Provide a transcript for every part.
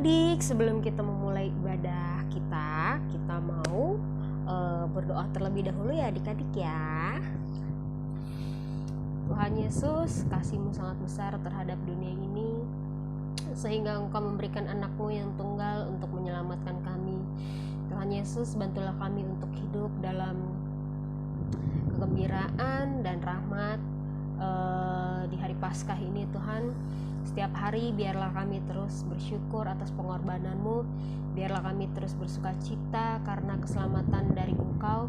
adik-adik, sebelum kita memulai ibadah kita mau berdoa terlebih dahulu ya adik-adik ya. Tuhan Yesus, kasih-Mu sangat besar terhadap dunia ini, sehingga Engkau memberikan anak-Mu yang tunggal untuk menyelamatkan kami. Tuhan Yesus, bantulah kami untuk hidup dalam kegembiraan dan rahmat di hari Paskah ini Tuhan. Setiap hari biarlah kami terus bersyukur atas pengorbanan-Mu, biarlah kami terus bersuka cita karena keselamatan dari Engkau.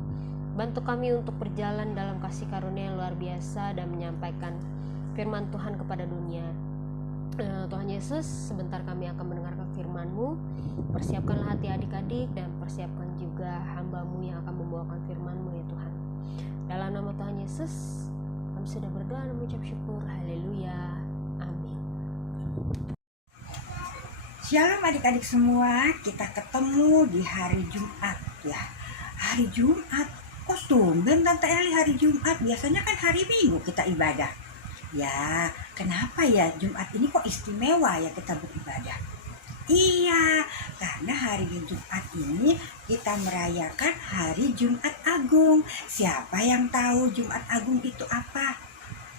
Bantu kami untuk berjalan dalam kasih karunia yang luar biasa dan menyampaikan firman Tuhan kepada dunia. Tuhan Yesus, sebentar kami akan mendengarkan firman-Mu. Persiapkanlah hati adik-adik dan persiapkan juga hamba-Mu yang akan membawakan firman-Mu ya Tuhan. Dalam nama Tuhan Yesus kami sudah berdoa dan mengucap syukur. Haleluya. Amin. Shalom adik-adik semua, kita ketemu di hari Jumat ya. Hari Jumat, kok tumben Tante Eli hari Jumat? Biasanya kan hari Minggu kita ibadah. Ya, kenapa ya Jumat ini kok istimewa ya kita beribadah? Iya, karena hari Jumat ini kita merayakan hari Jumat Agung. Siapa yang tahu Jumat Agung itu apa?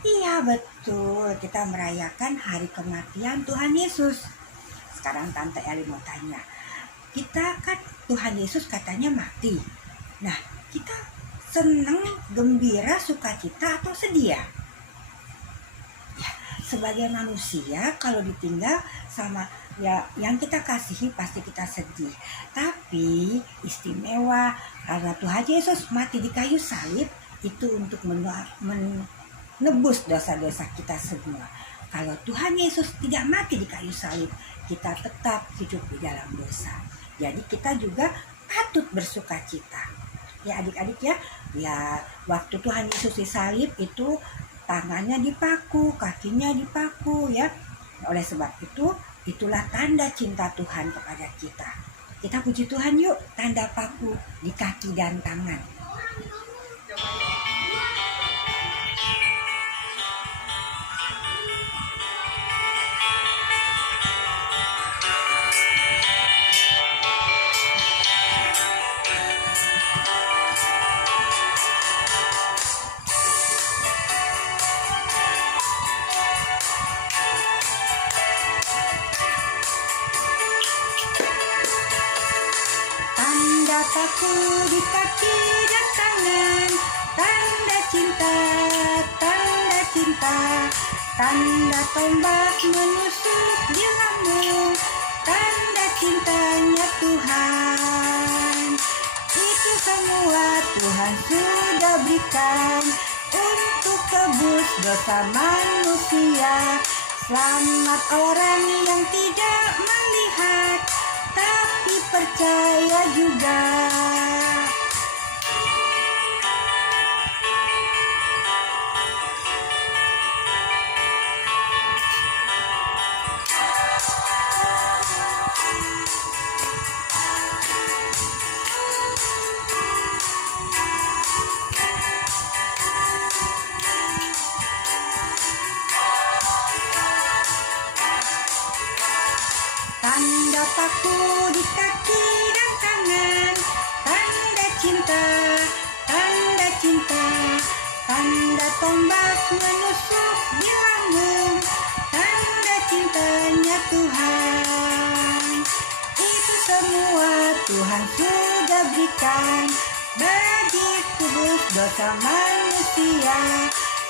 Iya betul, kita merayakan hari kematian Tuhan Yesus. Sekarang Tante Eli mau tanya, kita kan Tuhan Yesus katanya mati. Nah, kita seneng, gembira, sukacita atau sedih ya? Ya, sebagai manusia kalau ditinggal sama ya yang kita kasihi pasti kita sedih. Tapi istimewa karena Tuhan Yesus mati di kayu salib itu untuk menebus dosa-dosa kita semua. Kalau Tuhan Yesus tidak mati di kayu salib, kita tetap hidup di dalam dosa. Jadi kita juga patut bersuka cita. Ya adik-adik ya, waktu Tuhan Yesus disalib itu tangannya dipaku, kakinya dipaku ya. Oleh sebab itu, itulah tanda cinta Tuhan kepada kita. Kita puji Tuhan yuk, tanda paku di kaki dan tangan. Paku di kaki dan tangan, tanda cinta, tanda tombak menusuk di lambung, tanda cintanya Tuhan. Itu semua Tuhan sudah berikan untuk tebus dosa manusia. Selamat orang yang tidak melihat tapi percaya juga. Tanda paku di kaki dan tangan, tanda cinta, tanda tombak menusuk di lambung, tanda cintanya Tuhan. Itu semua Tuhan sudah berikan bagi tebus dosa manusia.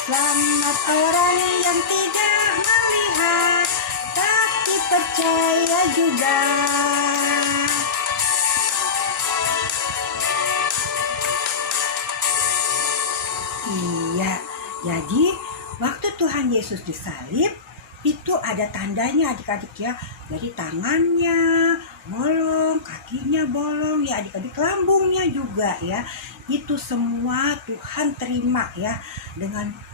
Selamat orang yang tidak melihat tapi percaya juga. Iya, jadi waktu Tuhan Yesus disalib itu ada tandanya adik-adik ya. Jadi tangannya bolong, kakinya bolong ya adik-adik, lambungnya juga ya. Itu semua Tuhan terima ya,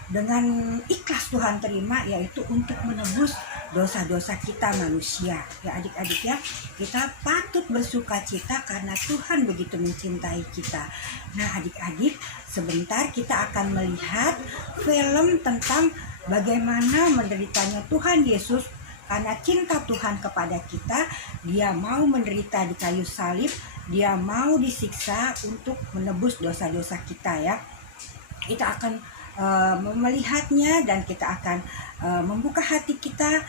dengan ikhlas Tuhan terima, yaitu untuk menebus dosa-dosa kita manusia ya adik-adik ya. Kita patut bersuka cita karena Tuhan begitu mencintai kita. Nah adik-adik, sebentar kita akan melihat film tentang bagaimana menderitanya Tuhan Yesus karena cinta Tuhan kepada kita, dia mau menderita di kayu salib, dia mau disiksa untuk menebus dosa-dosa kita ya. Kita akan melihatnya dan kita akan membuka hati kita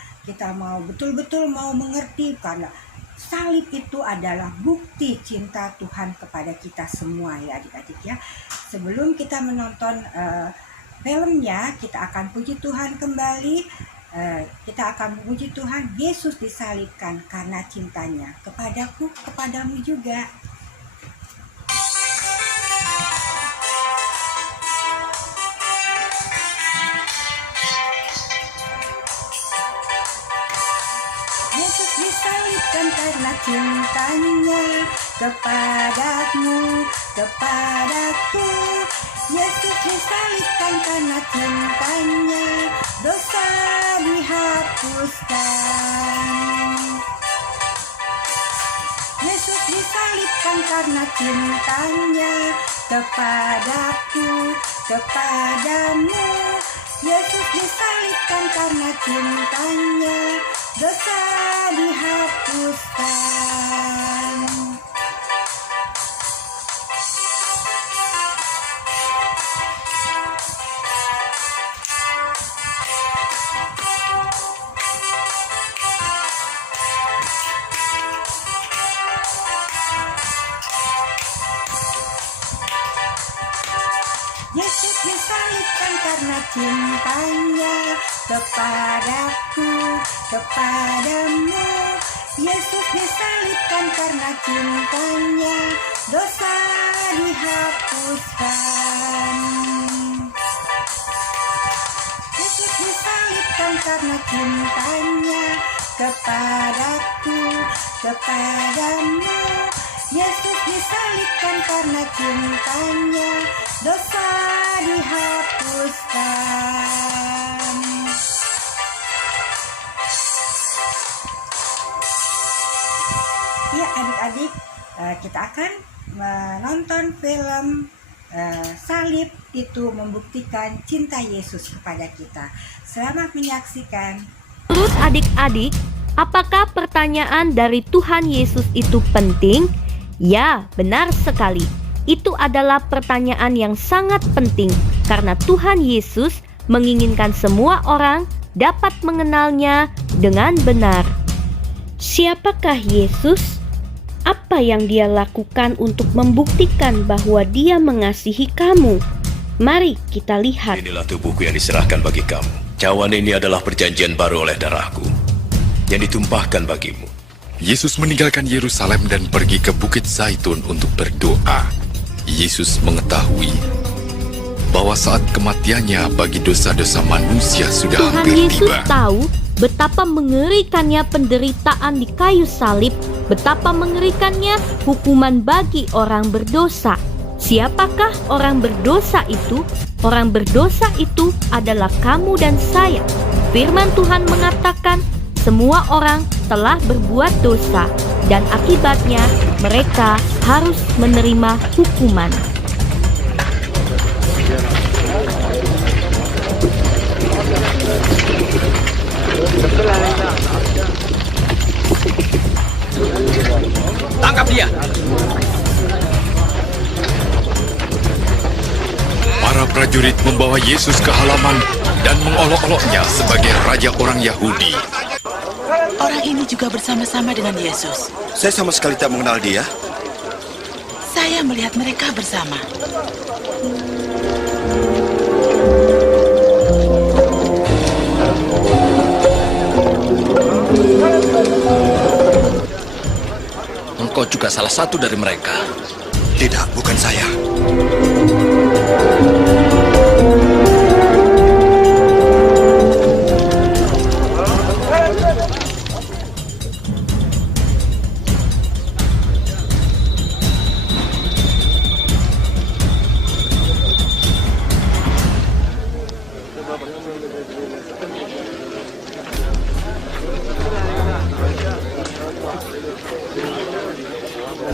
mau betul-betul mau mengerti, karena salib itu adalah bukti cinta Tuhan kepada kita semua ya adik-adik ya. Sebelum kita menonton filmnya, kita akan puji Tuhan kembali. Kita akan memuji Tuhan, Yesus disalibkan karena cintanya kepadaku, kepadamu juga. Yesus disalibkan karena cintanya kepadamu, kepadaku. Yesus disalibkan karena cintanya, dosa dihapuskan. Yesus disalibkan karena cintanya kepadaku, kepadamu. Yesus disalibkan karena cintanya, dosa dihapuskan. Yesus disalibkan karena cintanya kepadaku, kepadamu. Yesus disalibkan karena cintanya, dosa dihapuskan. Yesus disalibkan karena cintanya kepadaku, kepadamu. Yesus disalibkan karena cintanya, dosa dihapuskan. Ya adik-adik, kita akan menonton film salib itu membuktikan cinta Yesus kepada kita. Selamat menyaksikan. Menurut adik-adik, apakah pertanyaan dari Tuhan Yesus itu penting? Ya, benar sekali. Itu adalah pertanyaan yang sangat penting karena Tuhan Yesus menginginkan semua orang dapat mengenalnya dengan benar. Siapakah Yesus? Apa yang dia lakukan untuk membuktikan bahwa dia mengasihi kamu? Mari kita lihat. Inilah tubuhku yang diserahkan bagi kamu. Cawan ini adalah perjanjian baru oleh darahku yang ditumpahkan bagimu. Yesus meninggalkan Yerusalem dan pergi ke Bukit Zaitun untuk berdoa. Yesus mengetahui bahwa saat kematiannya bagi dosa-dosa manusia sudah Tuhan hampir Yesus tiba. tahu betapa mengerikannya penderitaan di kayu salib, betapa mengerikannya hukuman bagi orang berdosa. Siapakah orang berdosa itu? Orang berdosa itu adalah kamu dan saya. Firman Tuhan mengatakan, semua orang telah berbuat dosa dan akibatnya mereka harus menerima hukuman. Tangkap dia! Para prajurit membawa Yesus ke halaman dan mengolok-oloknya sebagai raja orang Yahudi. Orang ini juga bersama-sama dengan Yesus. Saya sama sekali tak mengenal dia. Saya melihat mereka bersama. Engkau juga salah satu dari mereka. Tidak, bukan saya.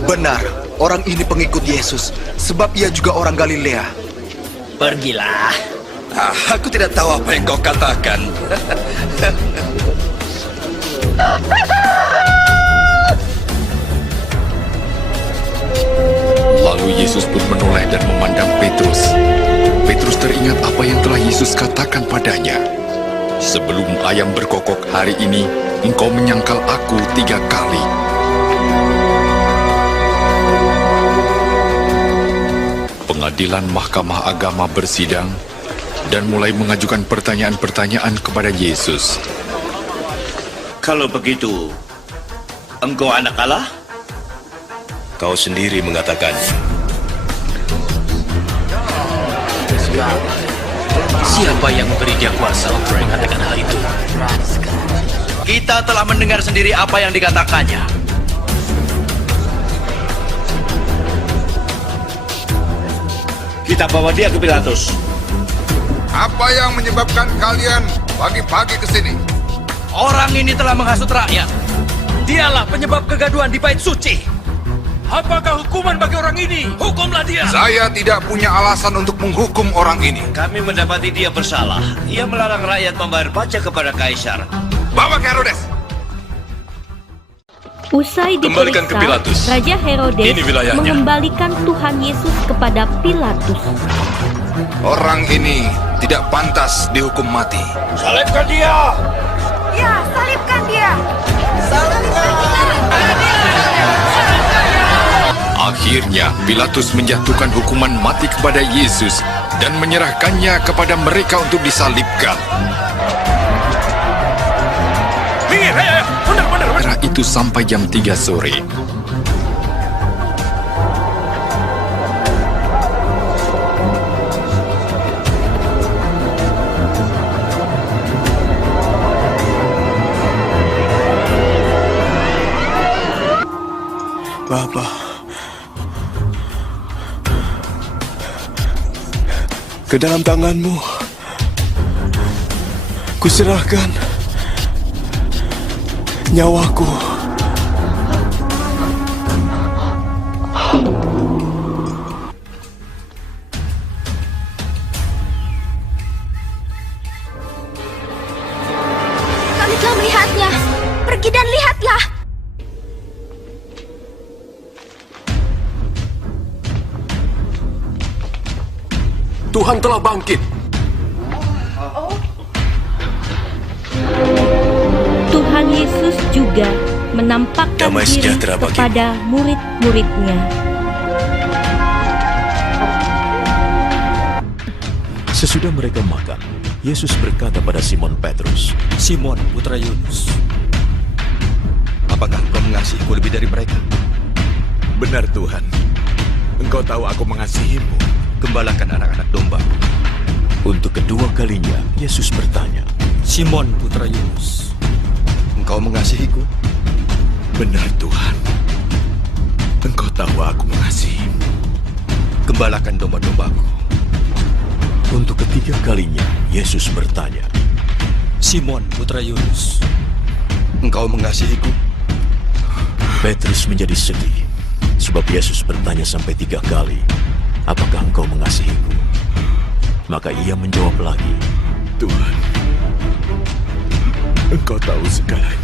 Benar, orang ini pengikut Yesus, sebab ia juga orang Galilea. Pergilah. Aku tidak tahu apa yang kau katakan. menoleh dan memandang Petrus. Petrus teringat apa yang telah Yesus katakan padanya. Sebelum ayam berkokok hari ini, engkau menyangkal aku 3 kali. Pengadilan Mahkamah Agama bersidang dan mulai mengajukan pertanyaan-pertanyaan kepada Yesus. Kalau begitu, engkau anak Allah? Kau sendiri mengatakannya. Siapa yang memberi dia kuasa untuk mengatakan hal itu? Kita telah mendengar sendiri apa yang dikatakannya. Kita bawa dia ke Pilatus. Apa yang menyebabkan kalian pagi-pagi ke sini? Orang ini telah menghasut rakyat. Dialah penyebab kegaduhan di bait suci. Apakah hukuman bagi orang ini? Hukumlah dia. Saya tidak punya alasan untuk menghukum orang ini. Kami mendapati dia bersalah. Ia melarang rakyat membayar pajak kepada Kaisar. Bawa ke Herodes. Usai Kembalikan ke diperiksa, Pilatus. Raja Herodes Ini wilayahnya. mengembalikan Tuhan Yesus kepada Pilatus. Orang ini tidak pantas dihukum mati. Salibkan dia. Ya, salibkan dia. Akhirnya, Pilatus menjatuhkan hukuman mati kepada Yesus dan menyerahkannya kepada mereka untuk disalibkan. Minggir, ayo, benar. Setelah itu sampai jam 3 sore. Bapa, ke dalam tangan-Mu kuserahkan nyawaku. Kami telah melihatnya. Pergi dan lihatlah. Tuhan telah bangkit. Tuhan Yesus juga menampakkan Damai diri sejahtera bagimu. kepada murid-muridnya. Sesudah mereka makan, Yesus berkata pada Simon Petrus, Simon, putra Yunus. Apakah engkau mengasihiku lebih dari mereka? Benar Tuhan. Engkau tahu aku mengasihimu. Gembalakan anak-anak domba. Untuk kedua kalinya, Yesus bertanya, Simon, putra Yunus. Engkau mengasihiku? Benar Tuhan. Engkau tahu aku mengasihimu. Gembalakan domba-dombaku. untuk ketiga kalinya, Yesus bertanya, Simon, putra Yunus, engkau mengasihiku? Petrus menjadi sedih, sebab Yesus bertanya sampai 3 kali, apakah engkau mengasihiku? Maka ia menjawab lagi, Tuhan, engkau tahu segalanya.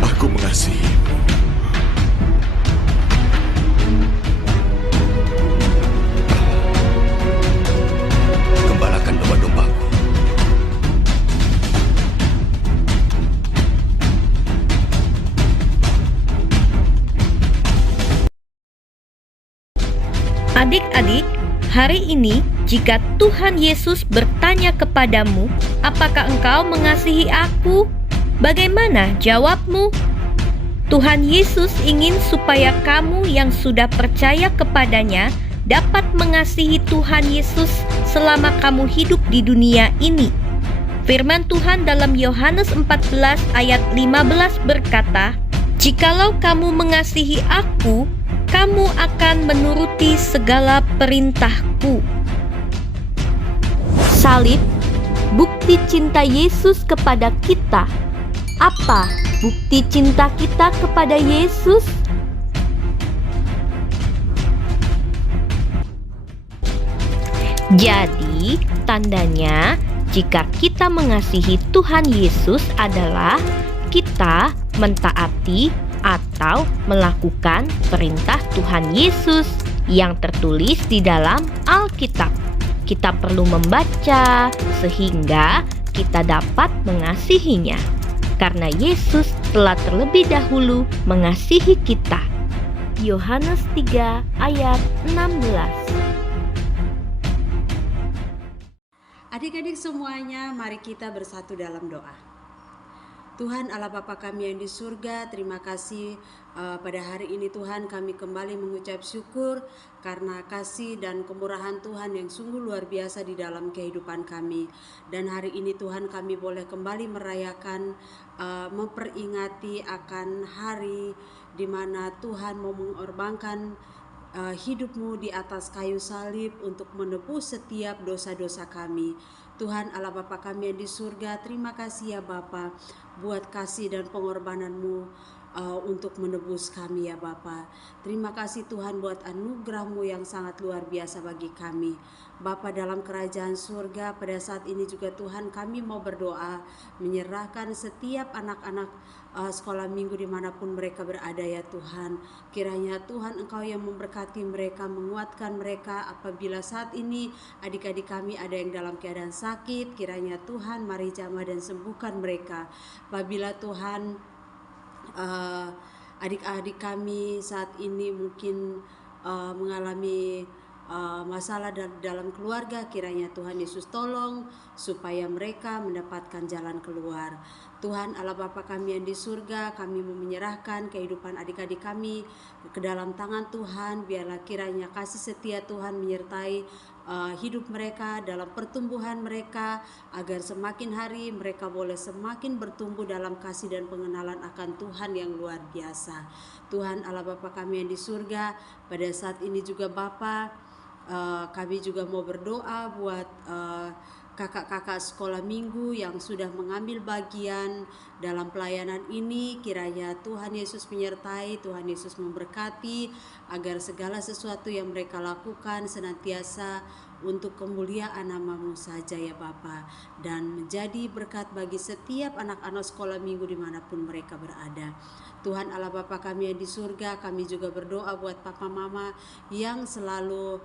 Aku mengasihimu. Gembalakan domba-dombaku. Adik-adik, hari ini jika Tuhan Yesus bertanya kepadamu, apakah engkau mengasihi aku? Bagaimana jawabmu? Tuhan Yesus ingin supaya kamu yang sudah percaya kepadanya dapat mengasihi Tuhan Yesus selama kamu hidup di dunia ini. Firman Tuhan dalam Yohanes 14 ayat 15 berkata, "Jikalau kamu mengasihi aku, kamu akan menuruti segala perintahku." Salib, bukti cinta Yesus kepada kita. Apa bukti cinta kita kepada Yesus? Jadi, tandanya jika kita mengasihi Tuhan Yesus adalah kita mentaati atau melakukan perintah Tuhan Yesus yang tertulis di dalam Alkitab. Kita perlu membaca sehingga kita dapat mengasihinya, karena Yesus telah terlebih dahulu mengasihi kita. Yohanes 3 ayat 16. Adik-adik semuanya, mari kita bersatu dalam doa. Tuhan Allah Bapa kami yang di surga, terima kasih pada hari ini Tuhan kami kembali mengucap syukur karena kasih dan kemurahan Tuhan yang sungguh luar biasa di dalam kehidupan kami. Dan hari ini Tuhan kami boleh kembali merayakan, memperingati akan hari di mana Tuhan mau mengorbankan hidupmu di atas kayu salib untuk menebus setiap dosa-dosa kami. Tuhan Allah Bapa kami yang di surga, terima kasih ya Bapa buat kasih dan pengorbananmu untuk menebus kami ya Bapa. Terima kasih Tuhan buat anugerah-Mu yang sangat luar biasa bagi kami. Bapa dalam kerajaan surga, pada saat ini juga Tuhan kami mau berdoa menyerahkan setiap anak-anak sekolah minggu dimanapun mereka berada ya Tuhan. Kiranya Tuhan Engkau yang memberkati mereka, menguatkan mereka apabila saat ini adik-adik kami ada yang dalam keadaan sakit. Kiranya Tuhan mari jamah dan sembuhkan mereka. Apabila Tuhan adik-adik kami saat ini mungkin mengalami masalah dalam keluarga, kiranya Tuhan Yesus tolong supaya mereka mendapatkan jalan keluar. Tuhan Allah Bapa kami yang di surga, kami mau menyerahkan kehidupan adik-adik kami ke dalam tangan Tuhan. Biarlah kiranya kasih setia Tuhan menyertai hidup mereka, dalam pertumbuhan mereka, agar semakin hari mereka boleh semakin bertumbuh dalam kasih dan pengenalan akan Tuhan yang luar biasa. Tuhan Allah Bapa kami yang di surga, pada saat ini juga Bapa, kami juga mau berdoa buat kakak-kakak sekolah minggu yang sudah mengambil bagian dalam pelayanan ini. Kiranya Tuhan Yesus menyertai, Tuhan Yesus memberkati, agar segala sesuatu yang mereka lakukan senantiasa untuk kemuliaan nama-Mu saja ya Bapa, dan menjadi berkat bagi setiap anak-anak sekolah minggu dimanapun mereka berada. Tuhan Allah Bapa kami yang di surga, kami juga berdoa buat papa mama yang selalu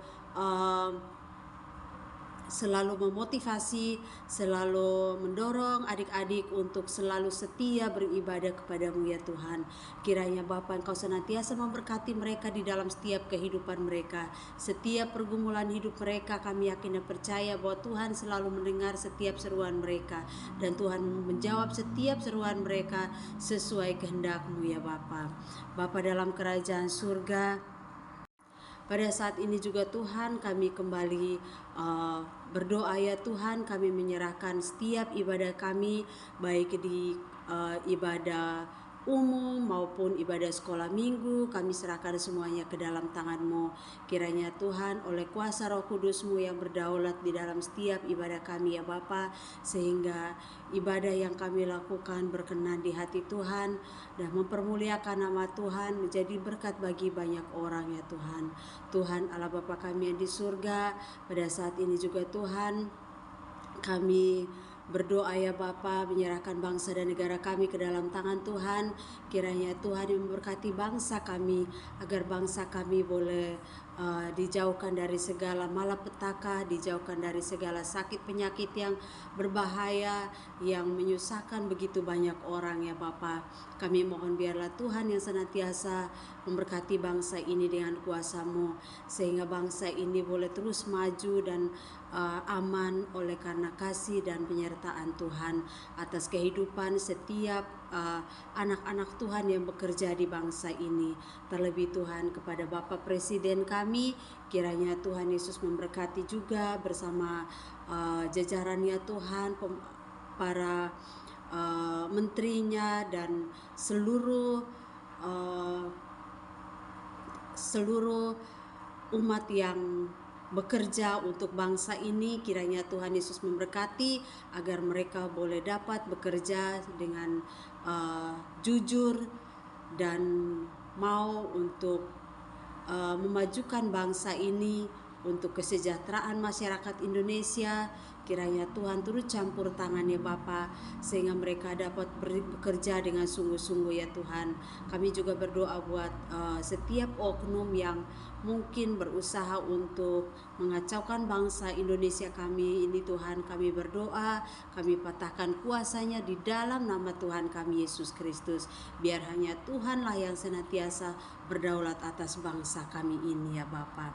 memotivasi, selalu mendorong adik-adik untuk selalu setia beribadah kepadamu ya Tuhan. Kiranya Bapa Engkau senantiasa memberkati mereka di dalam setiap kehidupan mereka, setiap pergumulan hidup mereka. Kami yakin dan percaya bahwa Tuhan selalu mendengar setiap seruan mereka, dan Tuhan menjawab setiap seruan mereka sesuai kehendak-Mu ya Bapa. Bapa dalam kerajaan surga, pada saat ini juga Tuhan kami kembali berdoa ya Tuhan, kami menyerahkan setiap ibadah kami, baik di ibadah umum maupun ibadah sekolah minggu, kami serahkan semuanya ke dalam tangan-Mu. Kiranya Tuhan oleh kuasa Roh Kudus-Mu yang berdaulat di dalam setiap ibadah kami ya Bapa, sehingga ibadah yang kami lakukan berkenan di hati Tuhan dan mempermuliakan nama Tuhan, menjadi berkat bagi banyak orang ya Tuhan. Tuhan Allah Bapa kami yang di surga, pada saat ini juga Tuhan kami berdoa ya Bapa, menyerahkan bangsa dan negara kami ke dalam tangan Tuhan. Kiranya Tuhan yang memberkati bangsa kami, agar bangsa kami boleh dijauhkan dari segala malapetaka, dijauhkan dari segala sakit penyakit yang berbahaya, yang menyusahkan begitu banyak orang ya Bapa. Kami mohon biarlah Tuhan yang senantiasa memberkati bangsa ini dengan kuasa-Mu, sehingga bangsa ini boleh terus maju dan aman oleh karena kasih dan penyertaan Tuhan atas kehidupan setiap anak-anak Tuhan yang bekerja di bangsa ini. Terlebih Tuhan kepada Bapak Presiden kami, kiranya Tuhan Yesus memberkati juga bersama jajarannya Tuhan, para menterinya dan seluruh umat yang bekerja untuk bangsa ini. Kiranya Tuhan Yesus memberkati agar mereka boleh dapat bekerja dengan jujur dan mau untuk memajukan bangsa ini untuk kesejahteraan masyarakat Indonesia, Kiranya Tuhan turut campur tangan ya Bapa, sehingga mereka dapat bekerja dengan sungguh-sungguh ya Tuhan. Kami juga berdoa buat setiap oknum yang mungkin berusaha untuk mengacaukan bangsa Indonesia kami ini Tuhan. Kami berdoa, kami patahkan kuasanya di dalam nama Tuhan kami Yesus Kristus. Biar hanya Tuhanlah yang senantiasa berdaulat atas bangsa kami ini ya Bapa.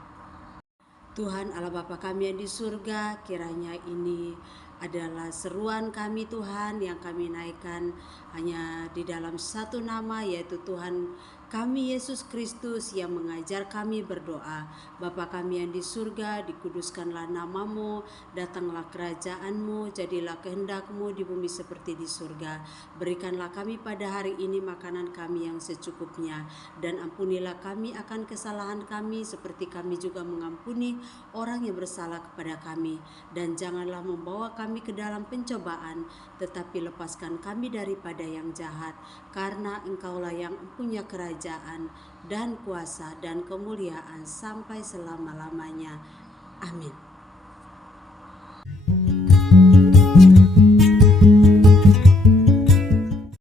Tuhan Allah Bapa kami yang di surga, kiranya ini adalah seruan kami Tuhan yang kami naikkan hanya di dalam satu nama, yaitu Tuhan kami Yesus Kristus yang mengajar kami berdoa. Bapa kami yang di surga, dikuduskanlah namamu, datanglah kerajaanmu, jadilah kehendakmu di bumi seperti di surga. Berikanlah kami pada hari ini makanan kami yang secukupnya, dan ampunilah kami akan kesalahan kami seperti kami juga mengampuni orang yang bersalah kepada kami. Dan janganlah membawa kami ke dalam pencobaan, tetapi lepaskan kami daripada yang jahat, karena Engkaulah yang punya kerajaan dan kuasa dan kemuliaan sampai selama-lamanya. Amin.